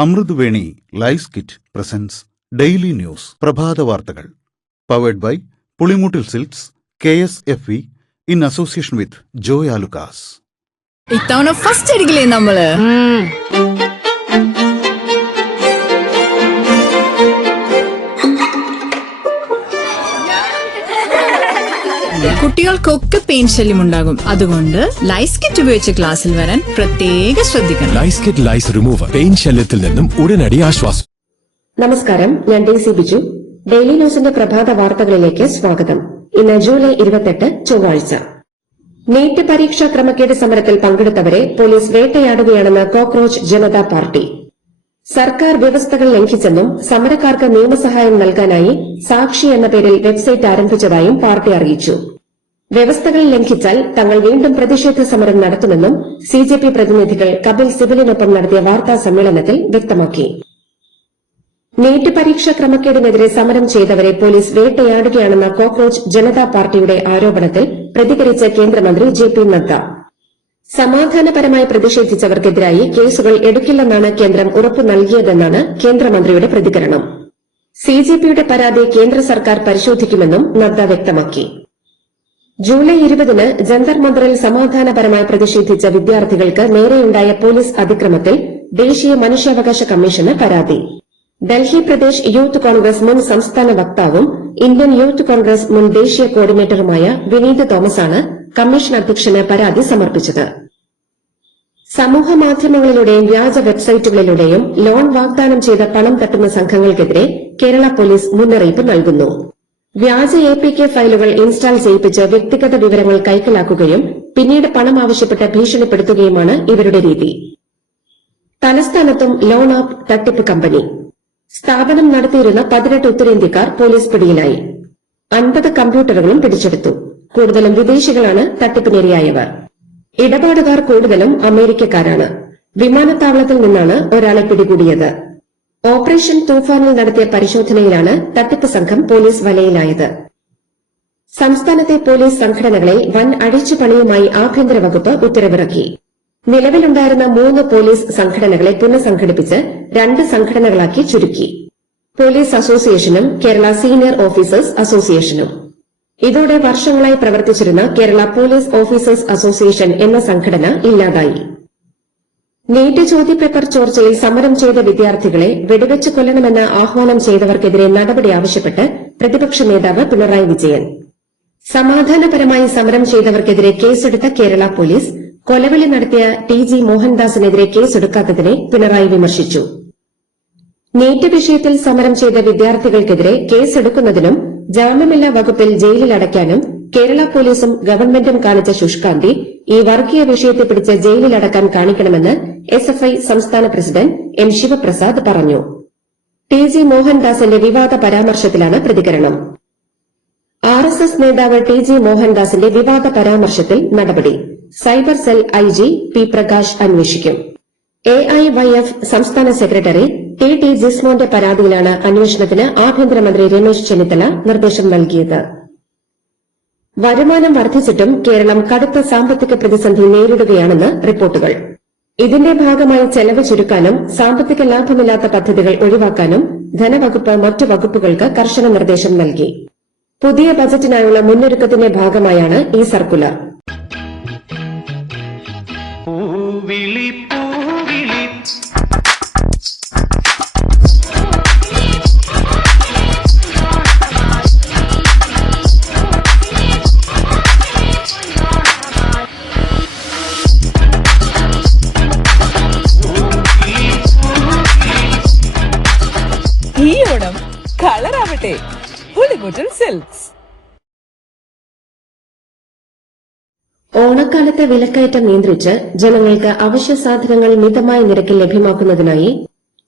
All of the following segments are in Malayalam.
അമൃതവേണി ലൈസ് കിറ്റ് പ്രസൻസ് ഡെയിലി ന്യൂസ് പ്രഭാത വാർത്തകൾ powered by Pulimoottil silks KSFE in association with Joy Alukkas. ഇത്തവണ ഫസ്റ്റ് അടിക്കില്ലേ നമ്മള്? കുട്ടികൾക്കൊക്കെ പെയിൻ ശല്യം ഉണ്ടാകും. അതുകൊണ്ട് ലൈസ് കിറ്റ് ഉപയോഗിച്ച് ക്ലാസ്സിൽ വരാൻ പ്രത്യേക ശ്രദ്ധിക്കണം. Lice kit lice remover pain ശല്യത്തിൽ നിന്നും ഉടനടി ആശ്വാസം. നമസ്കാരം, ഞാൻ DC ബിജു. ഡെയിലി ന്യൂസിന്റെ പ്രഭാത വാർത്തകളിലേക്ക് സ്വാഗതം. ഇന്ന് ജൂലൈ 28 ചൊവ്വാഴ്ച. നീറ്റ് പരീക്ഷാ ക്രമക്കേട് സമരത്തിൽ പങ്കെടുത്തവരെ പോലീസ് വേട്ടയാടുകയാണെന്ന് കോക്രോച്ച് ജനതാ പാർട്ടി. സർക്കാർ വ്യവസ്ഥകൾ ലംഘിച്ചെന്നും സമരക്കാർക്ക് നിയമസഹായം നൽകാനായി സാക്ഷി എന്ന പേരിൽ വെബ്സൈറ്റ് ആരംഭിച്ചതായും പാർട്ടി അറിയിച്ചു. വ്യവസ്ഥകൾ ലംഘിച്ചാൽ തങ്ങൾ വീണ്ടും പ്രതിഷേധ സമരം നടത്തുമെന്നും CJP പ്രതിനിധികൾ കപിൽ സിബലിനൊപ്പം നടത്തിയ വാർത്താ സമ്മേളനത്തിൽ വ്യക്തമാക്കി. നീറ്റ് പരീക്ഷാ ക്രമക്കേടിനെതിരെ സമരം ചെയ്തവരെ പോലീസ് വേട്ടയാടുകയാണെന്ന കോക്രോച്ച് ജനതാ പാർട്ടിയുടെ ആരോപണത്തിൽ പ്രതികരിച്ച കേന്ദ്രമന്ത്രി JP നദ്ദ. സമാധാനപരമായി പ്രതിഷേധിച്ചവർക്കെതിരായി കേസുകൾ എടുക്കില്ലെന്നാണ് കേന്ദ്രം ഉറപ്പു നൽകിയതെന്നാണ് കേന്ദ്രമന്ത്രിയുടെ പ്രതികരണം. CJPയുടെ പരാതി കേന്ദ്ര സർക്കാർ പരിശോധിക്കുമെന്നും നദ്ദ വ്യക്തമാക്കി. ജൂലൈ 20 ജന്തർ മന്ദറിൽ സമാധാനപരമായി പ്രതിഷേധിച്ച വിദ്യാർത്ഥികൾക്ക് നേരെയുണ്ടായ പോലീസ് അതിക്രമത്തിൽ ദേശീയ മനുഷ്യാവകാശ കമ്മീഷന് പരാതി. ഡൽഹി പ്രദേശ് യൂത്ത് കോൺഗ്രസ് മുൻ സംസ്ഥാന വക്താവും ഇന്ത്യൻ യൂത്ത് കോൺഗ്രസ് മുൻ ദേശീയ കോർഡിനേറ്ററുമായ വിനീത് തോമസാണ് കമ്മീഷൻ അധ്യക്ഷന് പരാതി സമർപ്പിച്ചത്. സമൂഹമാധ്യമങ്ങളിലൂടെയും വ്യാജ വെബ്സൈറ്റുകളിലൂടെയും ലോൺ വാഗ്ദാനം ചെയ്ത് പണം തട്ടുന്ന സംഘങ്ങൾക്കെതിരെ കേരള പോലീസ് മുന്നറിയിപ്പ് നൽകുന്നു. വ്യാജ APK ഫയലുകൾ ഇൻസ്റ്റാൾ ചെയ്യിപ്പിച്ച് വ്യക്തിഗത വിവരങ്ങൾ കൈക്കലാക്കുകയും പിന്നീട് പണം ആവശ്യപ്പെട്ട് ഭീഷണിപ്പെടുത്തുകയുമാണ് ഇവരുടെ രീതി. തലസ്ഥാനത്തും ലോൺ ആപ്പ് തട്ടിപ്പ് കമ്പനി. സ്ഥാപനം നടത്തിയിരുന്ന 18 ഉത്തരേന്ത്യക്കാർ പോലീസ് പിടിയിലായി. 50 കമ്പ്യൂട്ടറുകളും പിടിച്ചെടുത്തു. കൂടുതലും വിദേശികളാണ് തട്ടിപ്പിനിരയായവർ. ഇടപാടുകാർ കൂടുതലും അമേരിക്കക്കാരാണ്. വിമാനത്താവളത്തിൽ നിന്നാണ് ഒരാളെ പിടികൂടിയത്. ഓപ്പറേഷൻ തൂഫാനിൽ നടത്തിയ പരിശോധനയിലാണ് തട്ടിപ്പ് സംഘം പോലീസ് വലയിലായത്. സംസ്ഥാനത്തെ പോലീസ് സംഘടനകളിൽ വൻ അഴിച്ചുപണിയുമായി ആഭ്യന്തര വകുപ്പ് ഉത്തരവിറക്കി. നിലവിലുണ്ടായിരുന്ന 3 പോലീസ് സംഘടനകളെ പുനഃസംഘടിപ്പിച്ച് 2 സംഘടനകളാക്കി ചുരുക്കി. പോലീസ് അസോസിയേഷനും കേരള സീനിയർ ഓഫീസേഴ്സ് അസോസിയേഷനും. ഇതോടെ വർഷങ്ങളായി പ്രവർത്തിച്ചിരുന്ന കേരള പോലീസ് ഓഫീസേഴ്സ് അസോസിയേഷൻ എന്ന സംഘടന ഇല്ലാതായി. നീറ്റ് ചോദ്യപേപ്പർ ചോർച്ചയിൽ സമരം ചെയ്ത വിദ്യാർത്ഥികളെ വെടിവെച്ച് കൊല്ലണമെന്ന് ആഹ്വാനം ചെയ്തവർക്കെതിരെ നടപടി ആവശ്യപ്പെട്ട് പ്രതിപക്ഷ നേതാവ് പിണറായി വിജയൻ. സമാധാനപരമായി സമരം ചെയ്തവർക്കെതിരെ കേസെടുത്ത കേരള പോലീസ് കൊലവിളി നടത്തിയ TG മോഹൻദാസിനെതിരെ കേസെടുക്കാത്തതിനെ പിണറായി വിമർശിച്ചു. നീറ്റ് വിഷയത്തിൽ സമരം ചെയ്ത വിദ്യാർത്ഥികൾക്കെതിരെ കേസെടുക്കുന്നതിനും ജാമ്യമില്ലാ വകുപ്പിൽ ജയിലിൽ അടയ്ക്കാനും കേരള പോലീസും ഗവൺമെന്റും കാണിച്ച ശുഷ്കാന്തി ഈ വർഗീയ വിഷയത്തെ പിടിച്ച് ജയിലിലടക്കാൻ കാണിക്കണമെന്ന് SFI സംസ്ഥാന പ്രസിഡന്റ് M ശിവപ്രസാദ് പറഞ്ഞു. TG മോഹൻദാസിന്റെ വിവാദ പരാമർശത്തിലാണ് പ്രതികരണം. RSS നേതാവ് TG മോഹൻദാസിന്റെ വിവാദ പരാമർശത്തിൽ നടപടി. Cyber cell IG P Prakash അന്വേഷിക്കും. AIYF സംസ്ഥാന സെക്രട്ടറി TT ജിസ്മോന്റെ പരാതിയിലാണ് അന്വേഷണത്തിന് ആഭ്യന്തരമന്ത്രി രമേശ് ചെന്നിത്തല നിർദ്ദേശം നൽകിയത്. വരുമാനം വർദ്ധിച്ചിട്ടും കേരളം കടുത്ത സാമ്പത്തിക പ്രതിസന്ധി നേരിടുകയാണെന്ന് റിപ്പോർട്ടുകൾ. ഇതിന്റെ ഭാഗമായി ചെലവ് ചുരുക്കാനും സാമ്പത്തിക ലാഭമില്ലാത്ത പദ്ധതികൾ ഒഴിവാക്കാനും ധനവകുപ്പ് മറ്റു വകുപ്പുകൾക്ക് കർശന നിർദ്ദേശം നൽകി. പുതിയ ബജറ്റിനായുള്ള മുന്നൊരുക്കത്തിന്റെ ഭാഗമായാണ് ഈ സർക്കുലർ. ഈ ഓണം കളറാവട്ടെ പുളിമൂട്ടിൽ സിൽക്സ്. ഓണക്കാലത്തെ വിലക്കയറ്റം നിയന്ത്രിച്ച് ജനങ്ങൾക്ക് അവശ്യ സാധനങ്ങൾ മിതമായ നിരക്കിൽ ലഭ്യമാക്കുന്നതിനായി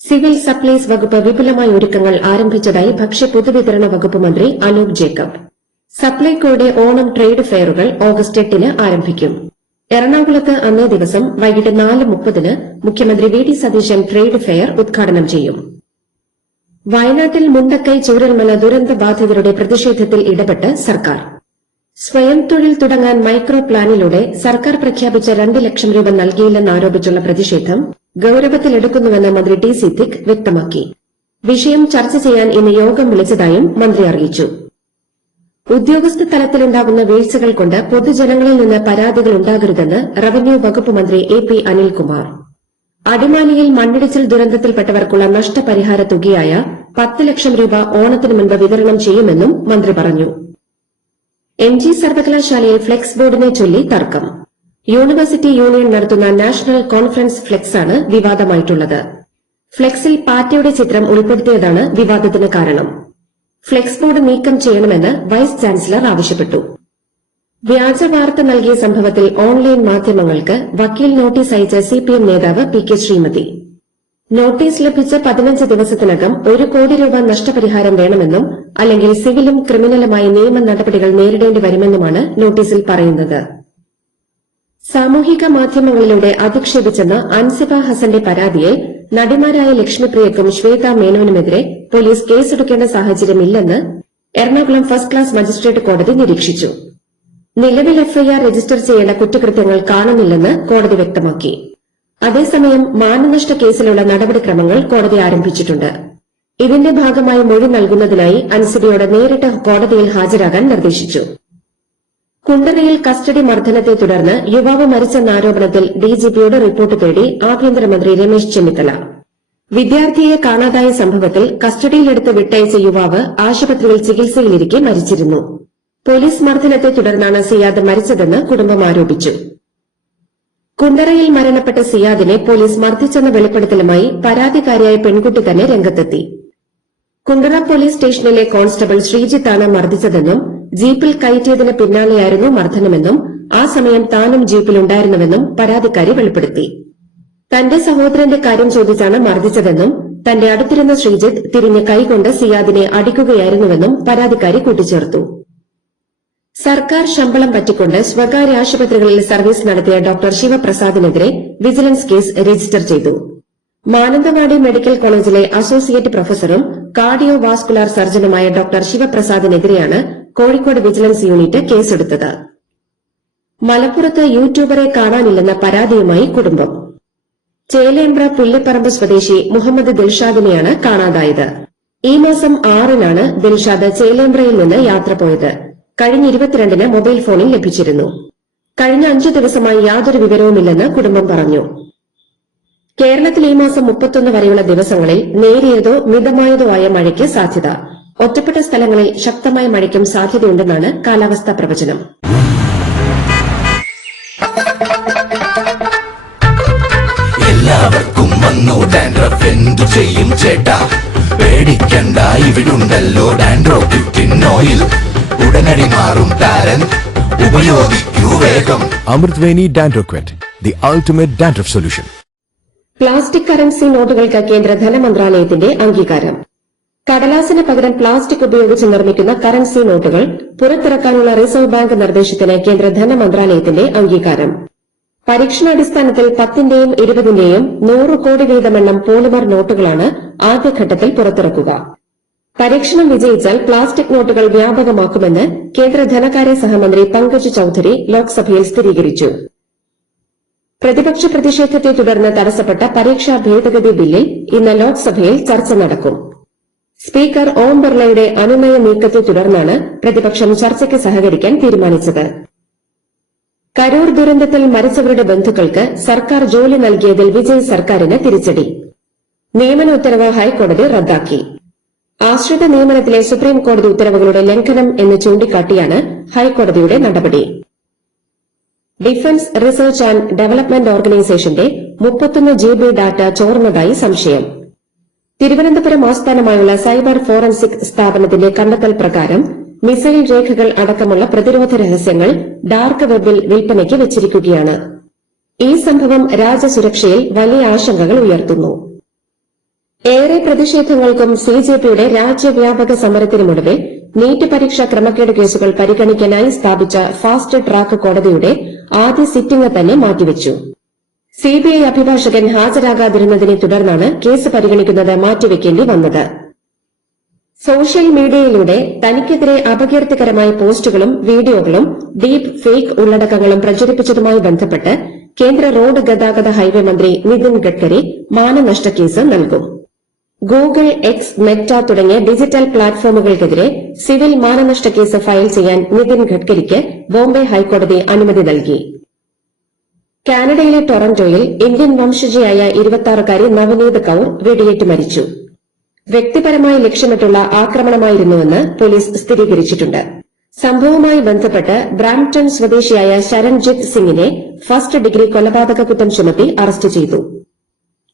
സിവിൽ സപ്ലൈസ് വകുപ്പ് വിപുലമായ ഒരുക്കങ്ങൾ ആരംഭിച്ചതായി ഭക്ഷ്യ പൊതുവിതരണ വകുപ്പ് മന്ത്രി അനൂപ് ജേക്കബ്. സപ്ലൈകോയുടെ ഓണം ട്രേഡ് ഫെയറുകൾ ഓഗസ്റ്റ് 8 ആരംഭിക്കും. എറണാകുളത്ത് അന്നേ ദിവസം വൈകിട്ട് 4:30 മുഖ്യമന്ത്രി VD സതീശൻ ട്രേഡ് ഫെയർ ഉദ്ഘാടനം ചെയ്യും. വയനാട്ടിൽ മുണ്ടക്കൈ ചൂരൽമല ദുരന്ത ബാധിതരുടെ പ്രതിഷേധത്തിൽ ഇടപെട്ട് സർക്കാർ. സ്വയം തൊഴിൽ തുടങ്ങാൻ മൈക്രോ പ്ലാനിലൂടെ സർക്കാർ പ്രഖ്യാപിച്ച 2 ലക്ഷം രൂപ നൽകിയില്ലെന്നാരോപിച്ചുള്ള പ്രതിഷേധം ഗൌരവത്തിലെടുക്കുന്നുവെന്ന് മന്ത്രി ടി സിദ്ദിഖ് വ്യക്തമാക്കി. വിഷയം ചർച്ച ചെയ്യാൻ ഇന്ന് യോഗം വിളിച്ചതായും മന്ത്രി അറിയിച്ചു. ഉദ്യോഗസ്ഥ തലത്തിലുണ്ടാകുന്ന വീഴ്ചകൾ കൊണ്ട് പൊതുജനങ്ങളിൽ നിന്ന് പരാതികൾ ഉണ്ടാകരുതെന്ന് റവന്യൂ വകുപ്പ് മന്ത്രി എ പി അനിൽകുമാർ. അടിമാലിയിൽ മണ്ണിടിച്ചിൽ ദുരന്തത്തിൽപ്പെട്ടവർക്കുള്ള നഷ്ടപരിഹാര തുകയായ 10 ലക്ഷം രൂപ ഓണത്തിന് മുൻപ് വിതരണം ചെയ്യുമെന്നും മന്ത്രി പറഞ്ഞു. MG സർവകലാശാലയിൽ ഫ്ലെക്സ് ബോർഡിനെ ചൊല്ലി തർക്കം. യൂണിവേഴ്സിറ്റി യൂണിയൻ നടത്തുന്ന നാഷണൽ കോൺഫറൻസ് ഫ്ലെക്സാണ് വിവാദമായിട്ടുള്ളത്. ഫ്ലെക്സിൽ പാർട്ടിയുടെ ചിത്രം ഉൾപ്പെടുത്തിയതാണ് വിവാദത്തിന് കാരണം. ഫ്ലെക്സ് ബോർഡ് നീക്കം ചെയ്യണമെന്ന് വൈസ് ചാൻസലർ ആവശ്യപ്പെട്ടു. വ്യാജ വാർത്ത നൽകിയ സംഭവത്തിൽ ഓൺലൈൻ മാധ്യമങ്ങൾക്ക് വക്കീൽ നോട്ടീസ് അയച്ച CPM നേതാവ് PK ശ്രീമതി. നോട്ടീസ് ലഭിച്ച 15 ദിവസത്തിനകം 1 കോടി രൂപ നഷ്ടപരിഹാരം വേണമെന്നും അല്ലെങ്കിൽ സിവിലും ക്രിമിനലുമായ നിയമ നടപടികൾ നേരിടേണ്ടി വരുമെന്നുമാണ് നോട്ടീസിൽ പറയുന്നത്. സാമൂഹിക മാധ്യമങ്ങളിലൂടെ അധിക്ഷേപിച്ചെന്ന അൻസിബ ഹസന്റെ പരാതിയിൽ നടിമാരായ ലക്ഷ്മിപ്രിയക്കും ശ്വേത മേനോനുമെതിരെ പോലീസ് കേസെടുക്കേണ്ട സാഹചര്യമില്ലെന്ന് എറണാകുളം ഫസ്റ്റ് ക്ലാസ് മജിസ്ട്രേറ്റ് കോടതി നിരീക്ഷിച്ചു. നിലവിൽ FIR രജിസ്റ്റർ ചെയ്യേണ്ട കുറ്റകൃത്യങ്ങൾ കാണുന്നില്ലെന്ന് കോടതി വ്യക്തമാക്കി. അതേസമയം മാനനഷ്ട കേസിലുള്ള നടപടിക്രമങ്ങൾ കോടതി ആരംഭിച്ചിട്ടുണ്ട്. ഇതിന്റെ ഭാഗമായി മൊഴി നൽകുന്നതിനായി അൻസിബയോട് നേരിട്ട് കോടതിയിൽ ഹാജരാകാൻ നിർദ്ദേശിച്ചു. കുണ്ടറയിൽ കസ്റ്റഡി മർദ്ദനത്തെ തുടർന്ന് യുവാവ് മരിച്ചെന്ന ആരോപണത്തിൽ DGPയോട് റിപ്പോർട്ട് തേടി ആഭ്യന്തരമന്ത്രി രമേശ് ചെന്നിത്തല. വിദ്യാർത്ഥിയെ കാണാതായ സംഭവത്തിൽ കസ്റ്റഡിയിലെടുത്ത് വിട്ടയച്ച യുവാവ് ആശുപത്രിയിൽ ചികിത്സയിലിരിക്കെ മരിച്ചിരുന്നു. പോലീസ് മർദ്ദനത്തെ തുടർന്നാണ് സിയാദ് മരിച്ചതെന്ന് കുടുംബം ആരോപിച്ചു. കുണ്ടറയിൽ മരണപ്പെട്ട സിയാദിനെ പോലീസ് മർദ്ദിച്ചെന്ന വെളിപ്പെടുത്തലുമായി പരാതിക്കാരിയായ പെൺകുട്ടി തന്നെ രംഗത്തെത്തി. കുണ്ടറ പോലീസ് സ്റ്റേഷനിലെ കോൺസ്റ്റബിൾ ശ്രീജിത്താണ് മർദ്ദിച്ചതെന്നും ജീപ്പിൽ കയറ്റിയതിന് പിന്നാലെയായിരുന്നു മർദ്ദനമെന്നും ആ സമയം താനും ജീപ്പിലുണ്ടായിരുന്നുവെന്നും പരാതിക്കാരി വെളിപ്പെടുത്തി. തന്റെ സഹോദരന്റെ കാര്യം ചോദിച്ചാണ് മർദ്ദിച്ചതെന്നും തന്റെ അടുത്തിരുന്ന ശ്രീജിത്ത് തിരിഞ്ഞ് കൈകൊണ്ട് സിയാദിനെ അടിക്കുകയായിരുന്നുവെന്നും പരാതിക്കാരി കൂട്ടിച്ചേർത്തു. സർക്കാർ ശമ്പളം പറ്റിക്കൊണ്ട് സ്വകാര്യ ആശുപത്രികളിൽ സർവീസ് നടത്തിയ ഡോക്ടർ ശിവപ്രസാദിനെതിരെ വിജിലൻസ് കേസ് രജിസ്റ്റർ ചെയ്തു. മാനന്തവാടി മെഡിക്കൽ കോളേജിലെ അസോസിയേറ്റ് പ്രൊഫസറും കാർഡിയോ വാസ്കുലാർ സർജനുമായ ഡോക്ടർ ശിവപ്രസാദിനെതിരെയാണ് കോഴിക്കോട് വിജിലൻസ് യൂണിറ്റ് കേസെടുത്തത്. മലപ്പുറത്ത് യൂട്യൂബറെ കാണാനില്ലെന്ന പരാതിയുമായി കുടുംബം. ചേലേമ്പ്ര പുല്ലിപ്പറമ്പ് സ്വദേശി മുഹമ്മദ് ദിൽഷാദിനെയാണ് കാണാതായത്. ഈ മാസം 6-നാണ് ദിൽഷാദ് ചേലേമ്പ്രയിൽ നിന്ന് യാത്ര പോയത്. കഴിഞ്ഞ 22-ന് മൊബൈൽ ഫോണിൽ ലഭിച്ചിരുന്നു. കഴിഞ്ഞ 5 ദിവസമായി യാതൊരു വിവരവുമില്ലെന്ന് കുടുംബം പറഞ്ഞു. കേരളത്തിൽ ഈ മാസം 31 വരെയുള്ള ദിവസങ്ങളിൽ നേരിയതോ മിതമായതോ ആയ മഴയ്ക്ക് സാധ്യത. ഒറ്റപ്പെട്ട സ്ഥലങ്ങളിൽ ശക്തമായ മഴയ്ക്കും സാധ്യതയുണ്ടെന്നാണ് കാലാവസ്ഥാ പ്രവചനം. എല്ലാവർക്കും വന്നു ഡാൻഡ്രഫ്, എന്തു ചെയ്യും ചേട്ടാ? പേടിക്കണ്ട, ഇവിടുണ്ടല്ലോ ഡാൻഡ്രോക്കിൻ ഓയിൽ. ഉടനടി മാറും താരൻ, ഉപയോഗിക്കൂ വേഗം. Amritveni Dandroquet, the ultimate dandruff solution. Plastic currency നോട്ടുകൾക്ക് കേന്ദ്ര ധനമന്ത്രാലയത്തിന്റെ അംഗീകാരം. കടലാസിന് പകരം പ്ലാസ്റ്റിക് ഉപയോഗിച്ച് നിർമ്മിക്കുന്ന കറൻസി നോട്ടുകൾ പുറത്തിറക്കാനുള്ള റിസർവ് ബാങ്ക് നിർദ്ദേശത്തിന് കേന്ദ്ര ധനമന്ത്രാലയത്തിന്റെ അംഗീകാരം. പരീക്ഷണാടിസ്ഥാനത്തിൽ 10-ന്റെയും 20-ന്റെയും 100 കോടി വീതമെണ്ണം പോളിമർ നോട്ടുകളാണ് ആദ്യഘട്ടത്തിൽ പുറത്തിറക്കുക. പരീക്ഷണം വിജയിച്ചാൽ പ്ലാസ്റ്റിക് നോട്ടുകൾ വ്യാപകമാക്കുമെന്ന് കേന്ദ്ര ധനകാര്യ സഹമന്ത്രി പങ്കജ് ചൌധരി ലോക്സഭയിൽ സ്ഥിരീകരിച്ചു. പ്രതിപക്ഷ പ്രതിഷേധത്തെ തുടർന്ന് തടസ്സപ്പെട്ട പരീക്ഷാ ഭേദഗതി ബില്ലിൽ ഇന്ന് ലോക്സഭയിൽ ചർച്ച നടക്കും. സ്പീക്കർ ഓം ബിർളയുടെ അനുനയ നീക്കത്തെ തുടർന്നാണ് പ്രതിപക്ഷം ചർച്ചയ്ക്ക് സഹകരിക്കാൻ തീരുമാനിച്ചത്. കരൂർ ദുരന്തത്തിൽ മരിച്ചവരുടെ ബന്ധുക്കൾക്ക് സർക്കാർ ജോലി നൽകിയതിൽ വിജയ് സർക്കാരിന് തിരിച്ചടി. നിയമന ഉത്തരവ് ഹൈക്കോടതി റദ്ദാക്കി. ആശ്രിത നിയമനത്തിലെ സുപ്രീം കോടതി ഉത്തരവുകളുടെ ലംഘനം എന്ന് ചൂണ്ടിക്കാട്ടിയാണ് ഹൈക്കോടതിയുടെ നടപടി. ഡിഫൻസ് റിസർച്ച് ആൻഡ് ഡെവലപ്മെന്റ് ഓർഗനൈസേഷന്റെ 31 GB ഡാറ്റ ചോർന്നതായി സംശയം. തിരുവനന്തപുരം ആസ്ഥാനമായുള്ള സൈബർ ഫോറൻസിക് സ്ഥാപനത്തിന്റെ കണ്ടെത്തൽ പ്രകാരം മിസൈൽ രേഖകൾ അടക്കമുള്ള പ്രതിരോധ രഹസ്യങ്ങൾ ഡാർക്ക് വെബിൽ വിൽപ്പനയ്ക്ക് വെച്ചിരിക്കുകയാണ്. ഈ സംഭവം രാജ്യസുരക്ഷയിൽ വലിയ ആശങ്കകൾ ഉയർത്തുന്നു. ഏറെ പ്രതിഷേധങ്ങൾക്കും CJPയുടെ രാജ്യവ്യാപക സമരത്തിനുമൊടുവിൽ നീറ്റ് പരീക്ഷാ ക്രമക്കേട് കേസുകൾ പരിഗണിക്കാനായി സ്ഥാപിച്ച ഫാസ്റ്റ് ട്രാക്ക് കോടതിയുടെ ആദ്യ സിറ്റിംഗ് തന്നെ മാറ്റിവെച്ചു. CBI അഭിഭാഷകൻ ഹാജരാകാതിരുന്നതിനെ തുടർന്നാണ് കേസ് പരിഗണിക്കുന്നത് മാറ്റിവെക്കേണ്ടി വന്നത്. സോഷ്യൽ മീഡിയയിലൂടെ തനിക്കെതിരെ അപകീർത്തികരമായ പോസ്റ്റുകളും വീഡിയോകളും ഡീപ് ഫേക്ക് ഉള്ളടക്കങ്ങളും പ്രചരിപ്പിച്ചതുമായി ബന്ധപ്പെട്ട് കേന്ദ്ര റോഡ് ഗതാഗത ഹൈവേ മന്ത്രി നിതിൻ ഗഡ്കരി മാനനഷ്ടക്കേസ് നൽകും. ഗൂഗിൾ, എക്സ്, മെറ്റ തുടങ്ങിയ ഡിജിറ്റൽ പ്ലാറ്റ്ഫോമുകൾക്കെതിരെ സിവിൽ മാനനഷ്ടക്കേസ് ഫയൽ ചെയ്യാൻ നിതിൻ ഗഡ്കരിക്ക് ബോംബെ ഹൈക്കോടതി അനുമതി നൽകി. കാനഡയിലെ ടൊറന്റോയിൽ ഇന്ത്യൻ വംശജയായ 26-കാരി നവനീത് കൌർ വെടിയേറ്റ് മരിച്ചു. വ്യക്തിപരമായി ലക്ഷ്യമിട്ടുള്ള ആക്രമണമായിരുന്നുവെന്ന് പോലീസ് സ്ഥിരീകരിച്ചിട്ടുണ്ട്. സംഭവവുമായി ബന്ധപ്പെട്ട് ബ്രാംപ്ടൺ സ്വദേശിയായ ശരൺജിത്ത് സിംഗിനെ ഫസ്റ്റ് ഡിഗ്രി കൊലപാതക കുറ്റം ചുമത്തി അറസ്റ്റ് ചെയ്തു.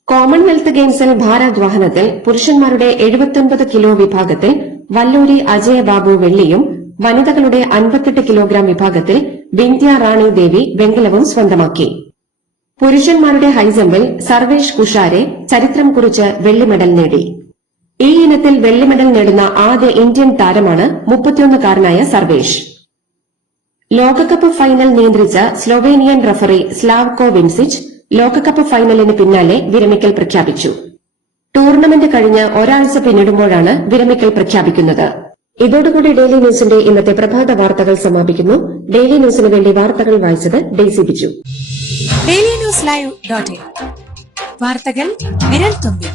കോമൺവെൽത്ത് ഗെയിംസിൽ ഭാരോദ്വഹനത്തിൽ പുരുഷന്മാരുടെ 79 കിലോ വിഭാഗത്തിൽ വല്ലൂരി അജയ ബാബു വെള്ളിയും വനിതകളുടെ 58 കിലോഗ്രാം വിഭാഗത്തിൽ വിന്ധ്യ റാണി ദേവി വെങ്കലവും സ്വന്തമാക്കി. പുരുഷന്മാരുടെ ഹൈജമ്പിൽ സർവേഷ് കുഷാരെ ചരിത്രം കുറിച്ച് വെള്ളി മെഡൽ നേടി. ഈ ഇനത്തിൽ വെള്ളി മെഡൽ നേടുന്ന ആദ്യ ഇന്ത്യൻ താരമാണ് 31-കാരനായ സർവേഷ്. ലോകകപ്പ് ഫൈനൽ നിയന്ത്രിച്ച സ്ലൊവേനിയൻ റഫറി സ്ലാവ്കോ വിൻസിച്ച് ലോകകപ്പ് ഫൈനലിന് പിന്നാലെ വിരമിക്കൽ പ്രഖ്യാപിച്ചു. ടൂർണമെന്റ് കഴിഞ്ഞ് ഒരാഴ്ച പിന്നിടുമ്പോഴാണ് വിരമിക്കൽ പ്രഖ്യാപിക്കുന്നത്. ഇതോടുകൂടി ഡെയിലി ന്യൂസിന്റെ ഇന്നത്തെ പ്രഭാത വാർത്തകൾ സമാപിക്കുന്നു. ഡെയിലി ന്യൂസിന് വേണ്ടി വാർത്തകൾ വായിച്ചത് ഡെയ്സി ബിജു. ഡെയിലി ന്യൂസ് ലൈവ്.in വാർത്തകൾ വിരൽ തുമ്പിൽ.